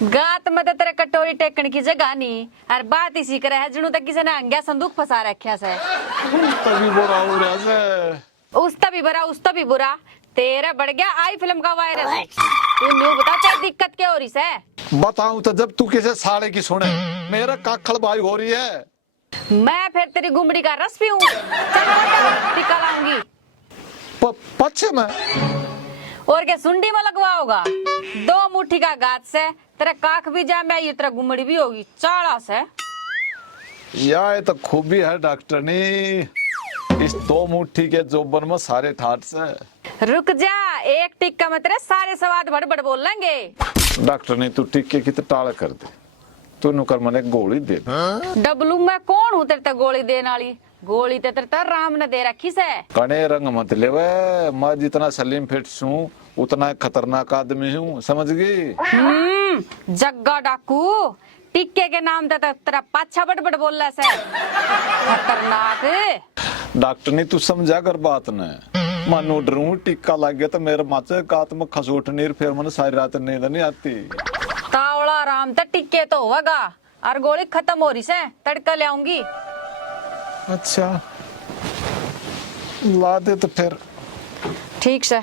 गात में तो तेरे कटोरी टेकन की जगह नहीं। और बात इसी करे है जिन्हों तक किसी ने अंग्या संदूक फंसा रखा से। तभी बुरा हो रहा से। उसता भी बुरा उस भी बुरा। तेरा बढ़ गया आई फिल्म का वायरस। तू न्यू बता क्या दिक्कत क्या हो रही है? बताऊं तो जब तू किसी साले की सुने मेरा काखड़ बाई हो रही है। मैं फिर तेरी गुमड़ी का रस पीऊं। टिक्का लाऊंगी। पच्छे में और क्या सुंडी में लगवाओगा? 2 मुट्ठी का गात से तेरा काख भी जा मैं ये तेरा गुमड़ी भी होगी चाड़ा से। या ये तो खूबी है डॉक्टर ने इस 2 मुट्ठी के जोबन में सारे ठाट से। रुक जा एक टिक्का में तेरे सारे स्वाद बड़ बोल लेंगे। डॉक्टर ने तू टिक्के की तो टाल कर दे। तू नुकर मने गोली दे। डबलू मैं कौन हूँ तेरे तक गोली देने वाली? गोली तेरे तक राम ने दे रखी से। कने रंग मत ले वे। मैं जितना सलीम फिट्स हूँ उतना खतरनाक आदमी हूँ समझ गई। जग्गा डाकू टिक्के के नाम दे तेरा पाछा बड़ बोल रहा से। खतरनाक। डॉक्टर ने तू समझा कर बात न मानो डरू टिक्का लग गया तो मेरे माचे कात में खसोट नीर फिर मन सारी रात नींद नहीं आती। तावड़ा राम तो टिक्के तो होगा और गोली खत्म हो रही से तड़का ले आऊंगी। अच्छा ला दे तो फिर ठीक से।